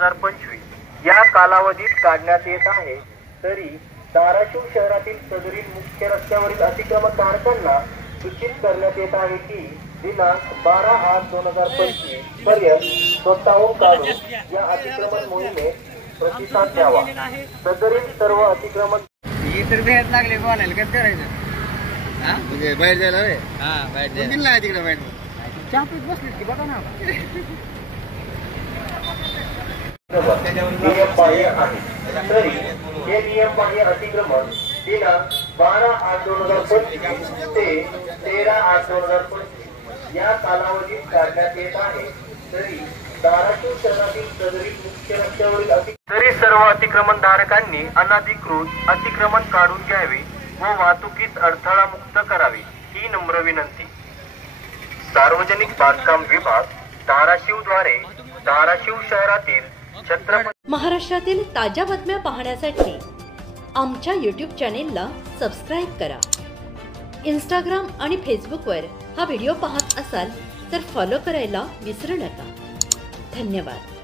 2025 या कालावधीत काढण्यात येत आहे। तरी धाराशिव शहरातील सदरील मुख्य रस्त्यावरील अतिक्रमणधारकांना सूचित करण्यात येत आहे की दिनांक 12/8/2025 पर्यंत स्वतःहून काढून या अतिक्रमण मोहिमेत प्रतिसाद द्यावा। सदरील सर्व अतिक्रमण इतर भेट लागले बोलायला काय करायचं? हा म्हणजे बाहेर जायला रे? हा बाहेर जायला गेला तिकडे बाहेर चहा पीत बसलीत की बघा ना नियम बाह्य आहे। तरी हे नियम बाह्य अतिक्रमण दिनांक 12/8/2025 ते 13/8/2025 या कालावधीत काढण्यात येत आहे। तरी धाराशिव शहरातील सदरील मुख्य रस्त्यावरील तरी सर्व अतिक्रमणधारकांनी अनधिकृत अतिक्रमण काढून घ्यावे व वाहतुकीस अडथळा मुक्त करावे ही नम्र विनंती। सार्वजनिक बांधकाम विभाग धाराशिव द्वारे धाराशिव शहरातील छत्रपती महाराष्ट्रातील ताज्या बातम्या पाहण्यासाठी आमच्या YouTube चॅनेलला सबस्क्राईब करा। इंस्टाग्राम आणि फेसबुकवर हा व्हिडिओ पाहत असाल तर फॉलो करायला विसरू नका। धन्यवाद।